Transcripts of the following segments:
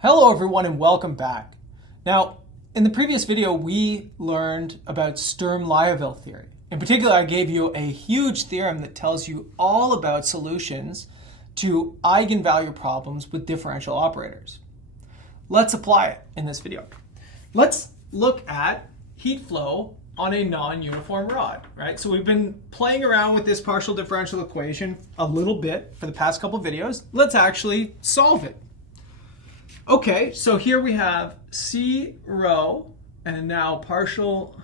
Hello everyone and welcome back. Now, in the previous video, we learned about Sturm-Liouville theory. In particular, I gave you a huge theorem that tells you all about solutions to eigenvalue problems with differential operators. Let's apply it in this video. Let's look at heat flow on a non-uniform rod, right? So we've been playing around with this partial differential equation a little bit for the past couple videos. Let's actually solve it. Okay, so here we have C rho, and now partial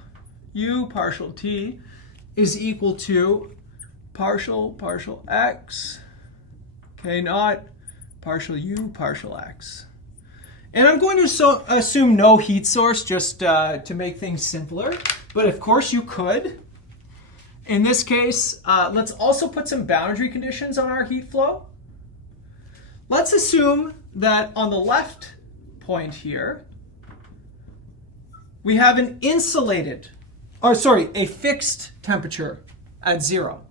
u partial t is equal to partial x, k naught, partial u partial x. And I'm going to assume no heat source just to make things simpler, but of course you could. In this case, let's also put some boundary conditions on our heat flow. Let's assume that on the left point here, we have a fixed temperature at 0.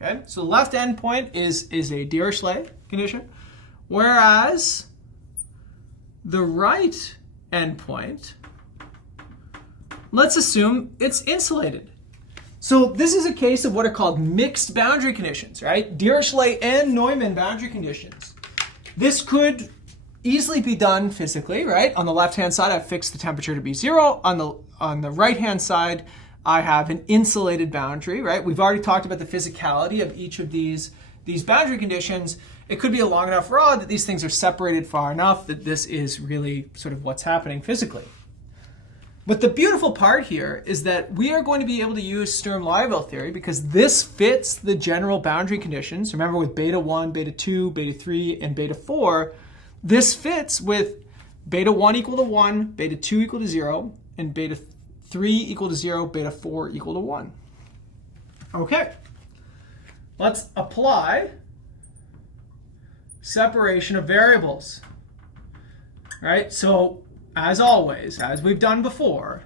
Okay, so the left end point is a Dirichlet condition, whereas the right end point, let's assume it's insulated. So this is a case of what are called mixed boundary conditions, right? Dirichlet and Neumann boundary conditions. This could easily be done physically, right? On the left-hand side, I've fixed the temperature to be 0. On the right-hand side, I have an insulated boundary, right? We've already talked about the physicality of each of these boundary conditions. It could be a long enough rod that these things are separated far enough that this is really sort of what's happening physically. But the beautiful part here is that we are going to be able to use Sturm-Liouville theory because this fits the general boundary conditions. Remember, with beta 1, beta 2, beta 3, and beta 4, this fits with beta 1 equal to 1, beta 2 equal to 0, and beta 3 equal to 0, beta 4 equal to 1. Okay, let's apply separation of variables. All right, so as always, as we've done before,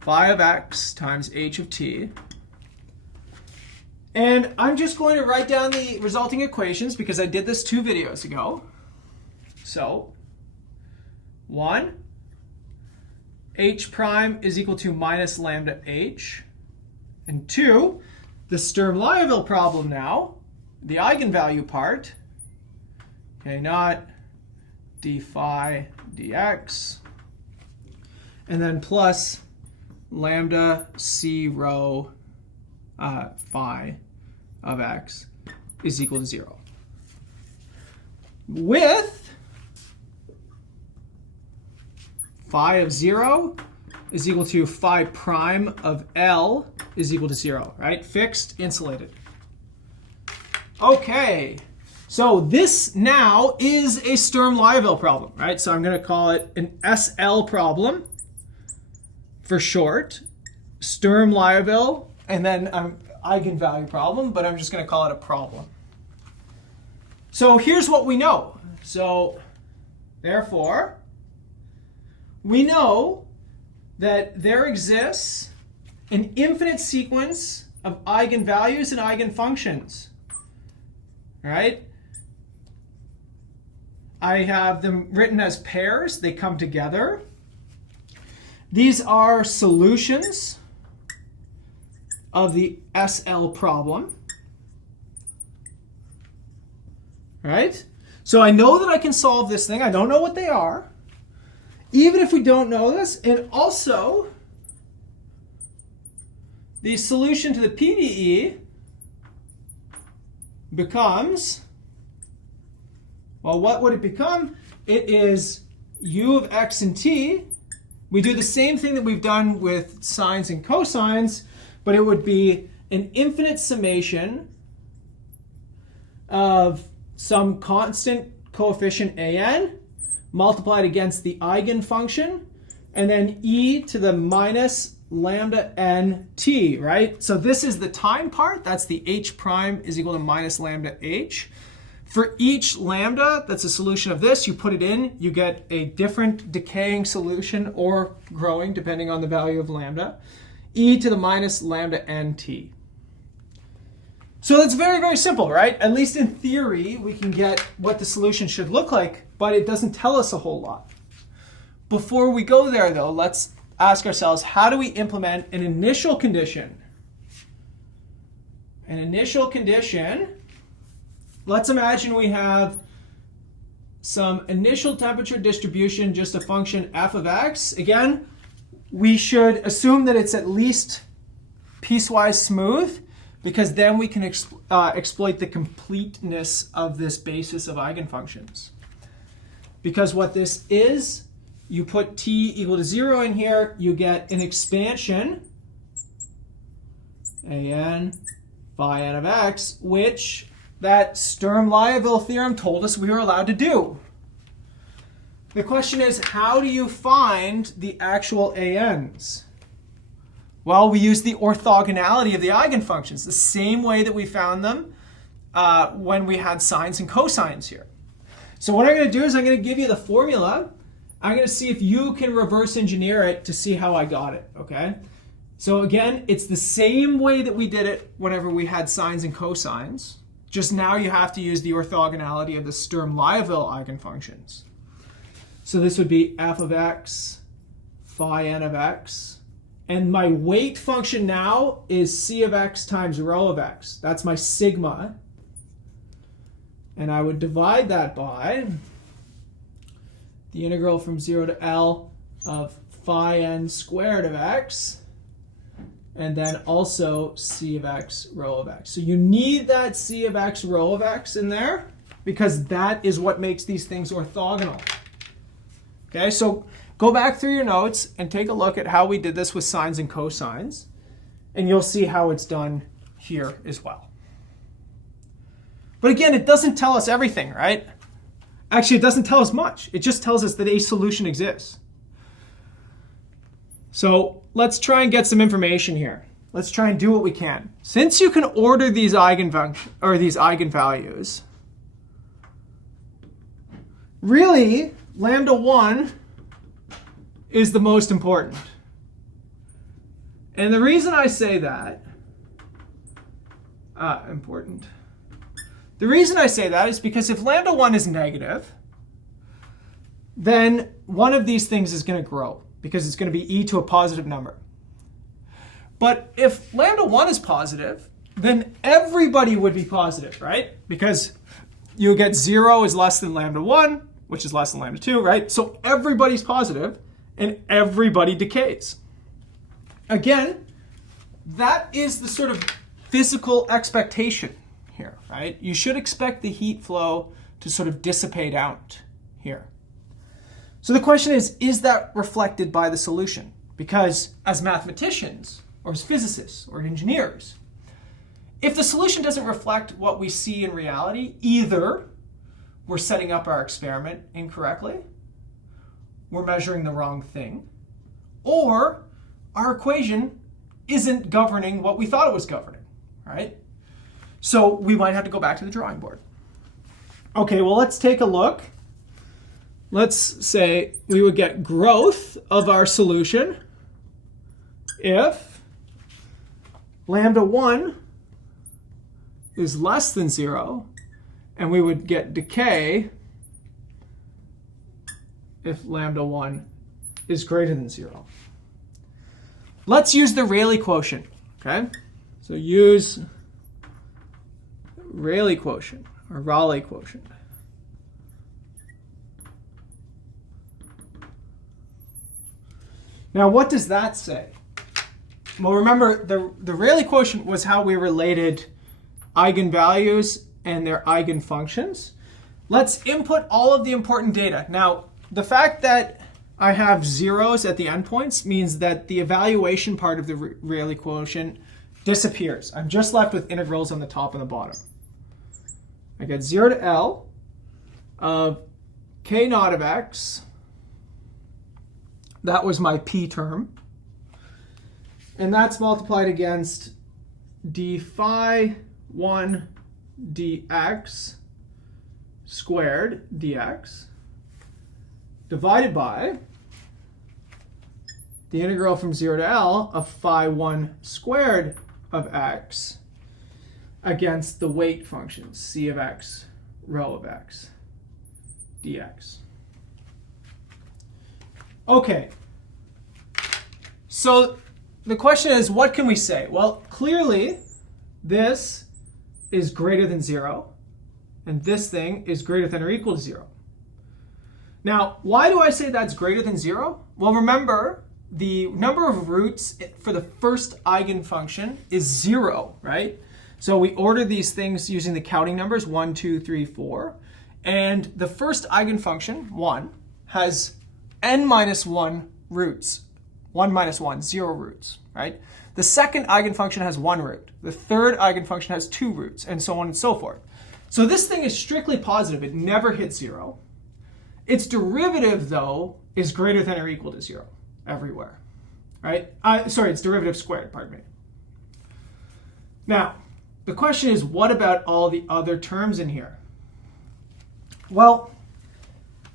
phi of x times h of t. And I'm just going to write down the resulting equations because I did this 2 videos ago. So 1, h prime is equal to minus lambda h. And 2, the Sturm-Liouville problem now, the eigenvalue part, k naught d phi dx, and then plus lambda c rho phi of x is equal to 0. With phi of 0 is equal to phi prime of L is equal to 0, right? Fixed, insulated. Okay, so this now is a Sturm-Liouville problem, right? So I'm going to call it an SL problem for short, Sturm-Liouville, and then eigenvalue problem, but I'm just going to call it a problem. So here's what we know. So therefore, we know that there exists an infinite sequence of eigenvalues and eigenfunctions. All right? I have them written as pairs. They come together. These are solutions of the SL problem. Right? So I know that I can solve this thing. I don't know what they are, even if we don't know this. And also, the solution to the PDE becomes, well, what would it become? It is u of x and t. We do the same thing that we've done with sines and cosines, but it would be an infinite summation of some constant coefficient an multiplied against the eigenfunction, and then e to the minus lambda n t, right? So this is the time part. That's the h prime is equal to minus lambda h. For each lambda that's a solution of this, you put it in, you get a different decaying solution or growing depending on the value of lambda, e to the minus lambda n t. So that's very, very simple, right? At least in theory, we can get what the solution should look like. but it doesn't tell us a whole lot. Before we go there, though, let's ask ourselves, how do we implement an initial condition? An initial condition, let's imagine we have some initial temperature distribution, just a function f of x. Again, we should assume that it's at least piecewise smooth, because then we can exploit the completeness of this basis of eigenfunctions. Because what this is, you put t equal to 0 in here, you get an expansion, an phi n of x, which that Sturm-Liouville theorem told us we were allowed to do. The question is, how do you find the actual ANs? Well, we use the orthogonality of the eigenfunctions, the same way that we found them when we had sines and cosines here. So what I'm going to do is I'm going to give you the formula. I'm going to see if you can reverse engineer it to see how I got it, okay? So again, it's the same way that we did it whenever we had sines and cosines. Just now you have to use the orthogonality of the Sturm-Liouville eigenfunctions. So this would be f of x, phi n of x. And my weight function now is c of x times rho of x. That's my sigma. And I would divide that by the integral from 0 to L of phi n squared of x, and then also c of x rho of x. So you need that c of x rho of x in there, because that is what makes these things orthogonal. Okay, so go back through your notes and take a look at how we did this with sines and cosines, and you'll see how it's done here as well. But again, it doesn't tell us everything, right? Actually, it doesn't tell us much. It just tells us that a solution exists. So let's try and get some information here. Let's try and do what we can. Since you can order these eigenvalues, really, lambda 1 is the most important. And the reason I say that, the reason I say that is because if lambda 1 is negative, then one of these things is going to grow, because it's going to be e to a positive number. But if lambda 1 is positive, then everybody would be positive, right? Because you get 0 is less than lambda 1, which is less than lambda 2, right? So everybody's positive, and everybody decays. Again, that is the sort of physical expectation here, right? You should expect the heat flow to sort of dissipate out here. So the question is that reflected by the solution? Because as mathematicians, or as physicists, or engineers, if the solution doesn't reflect what we see in reality, either we're setting up our experiment incorrectly, we're measuring the wrong thing, or our equation isn't governing what we thought it was governing, right? So we might have to go back to the drawing board. Okay, well, let's take a look. Let's say we would get growth of our solution if lambda 1 is less than 0, and we would get decay if lambda 1 is greater than 0. Let's use the Rayleigh quotient, okay? So use Rayleigh quotient, or Rayleigh quotient. Now, what does that say? Well, remember, the Rayleigh quotient was how we related eigenvalues and their eigenfunctions. Let's input all of the important data. Now, the fact that I have zeros at the endpoints means that the evaluation part of the Rayleigh quotient disappears. I'm just left with integrals on the top and the bottom. I get 0 to L of k naught of x. That was my p term. And that's multiplied against d phi 1 dx squared dx divided by the integral from 0 to L of phi 1 squared of x against the weight function, c of x rho of x. dx. Okay. So the question is, what can we say? Well, clearly, this is greater than 0, and this thing is greater than or equal to 0. Now, why do I say that's greater than 0? Well, remember, the number of roots for the first eigenfunction is 0, right? So we order these things using the counting numbers, 1, 2, 3, 4. And the first eigenfunction, 1, has n minus 1 roots. 1 minus 1, 0 roots, right? The second eigenfunction has 1 root. The third eigenfunction has 2 roots, and so on and so forth. So this thing is strictly positive. It never hits 0. Its derivative, though, is greater than or equal to 0 everywhere, right? Sorry, its derivative squared, pardon me. Now, the question is, what about all the other terms in here? Well,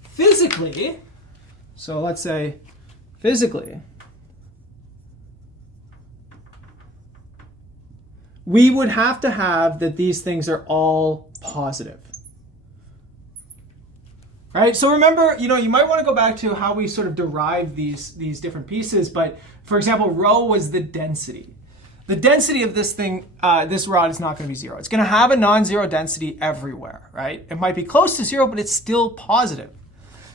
physically, so let's say physically, we would have to have that these things are all positive. Right? So remember, you might want to go back to how we sort of derive these different pieces. But for example, rho was the density. The density of this thing, this rod is not going to be 0. It's going to have a non-zero density everywhere, right? It might be close to 0, but it's still positive.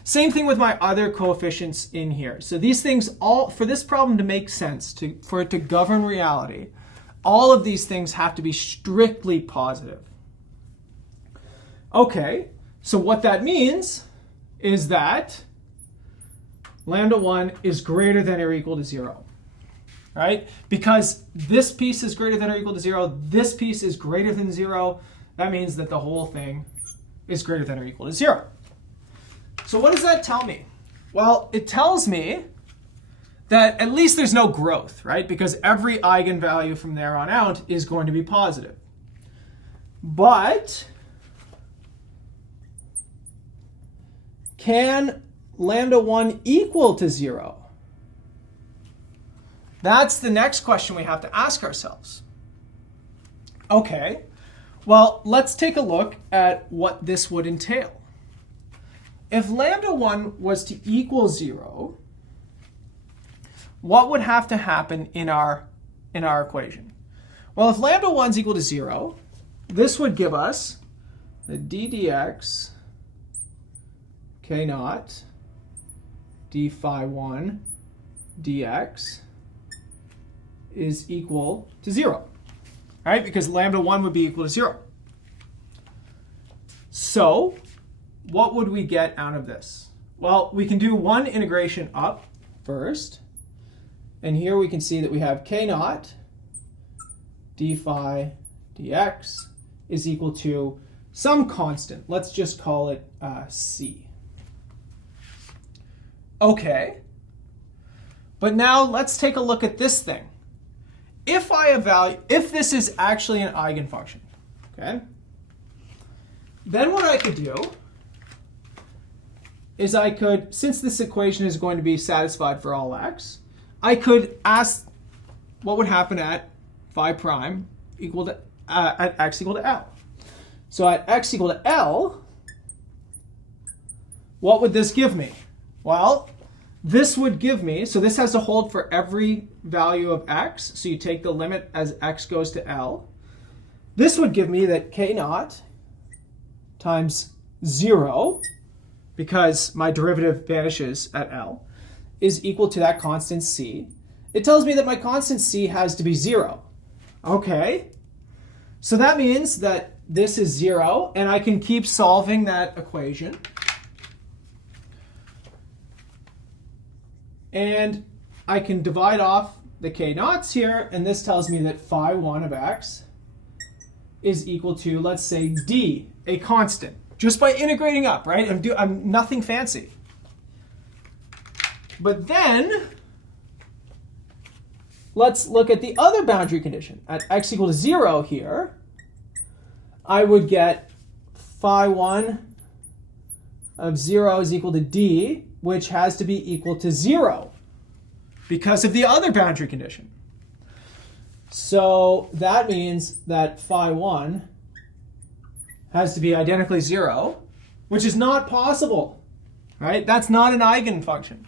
Same thing with my other coefficients in here. So these things all, for this problem to make sense, for it to govern reality, all of these things have to be strictly positive. Okay, so what that means is that lambda 1 is greater than or equal to 0, right? Because this piece is greater than or equal to 0, this piece is greater than 0, that means that the whole thing is greater than or equal to 0. So what does that tell me? Well, it tells me that at least there's no growth, right? Because every eigenvalue from there on out is going to be positive. But can lambda 1 equal to 0? That's the next question we have to ask ourselves. Okay, well, let's take a look at what this would entail. If lambda 1 was to equal 0, what would have to happen in our equation? Well, if lambda 1 is equal to 0, this would give us the d dx k naught d phi 1 dx is equal to 0, right? Because lambda 1 would be equal to 0. So what would we get out of this? Well, we can do one integration up first. And here we can see that we have k naught d phi dx is equal to some constant. Let's just call it c. Okay. But now let's take a look at this thing. If this is actually an eigenfunction, okay, then what I could do is I could, since this equation is going to be satisfied for all x, I could ask what would happen at phi prime equal to at x equal to L. So at x equal to L, what would this give me? Well, this would give me, so this has to hold for every value of x. So you take the limit as x goes to L. This would give me that k naught times 0, because my derivative vanishes at L, is equal to that constant c. It tells me that my constant c has to be 0. Okay, so that means that this is 0, and I can keep solving that equation. And I can divide off the k naughts here, and this tells me that phi 1 of x is equal to, let's say, d, a constant, just by integrating up, right? I'm nothing fancy. But then, let's look at the other boundary condition. At x equal to 0 here, I would get phi 1 of 0 is equal to d, which has to be equal to 0 because of the other boundary condition. So that means that phi 1 has to be identically 0, which is not possible, right? That's not an eigenfunction.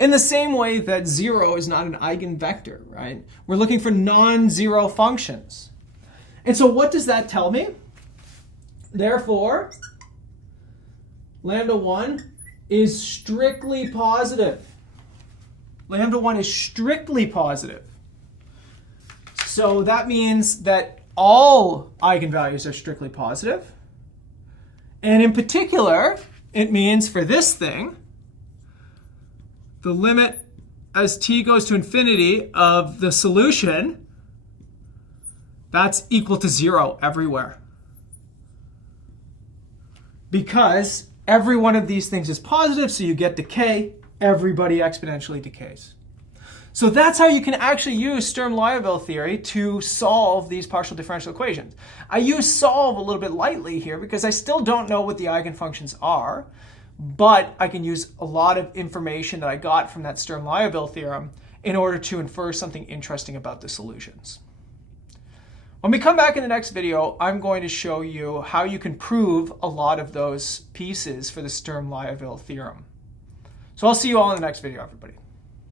In the same way that 0 is not an eigenvector, right? We're looking for non-zero functions. And so what does that tell me? Therefore, lambda 1 is strictly positive. Lambda 1 is strictly positive. So that means that all eigenvalues are strictly positive. And in particular, it means for this thing, the limit as t goes to infinity of the solution, that's equal to 0 everywhere. Because every one of these things is positive, so you get decay. Everybody exponentially decays. So that's how you can actually use Sturm-Liouville theory to solve these partial differential equations. I use solve a little bit lightly here because I still don't know what the eigenfunctions are, but I can use a lot of information that I got from that Sturm-Liouville theorem in order to infer something interesting about the solutions. When we come back in the next video, I'm going to show you how you can prove a lot of those pieces for the Sturm-Liouville theorem. So I'll see you all in the next video, everybody.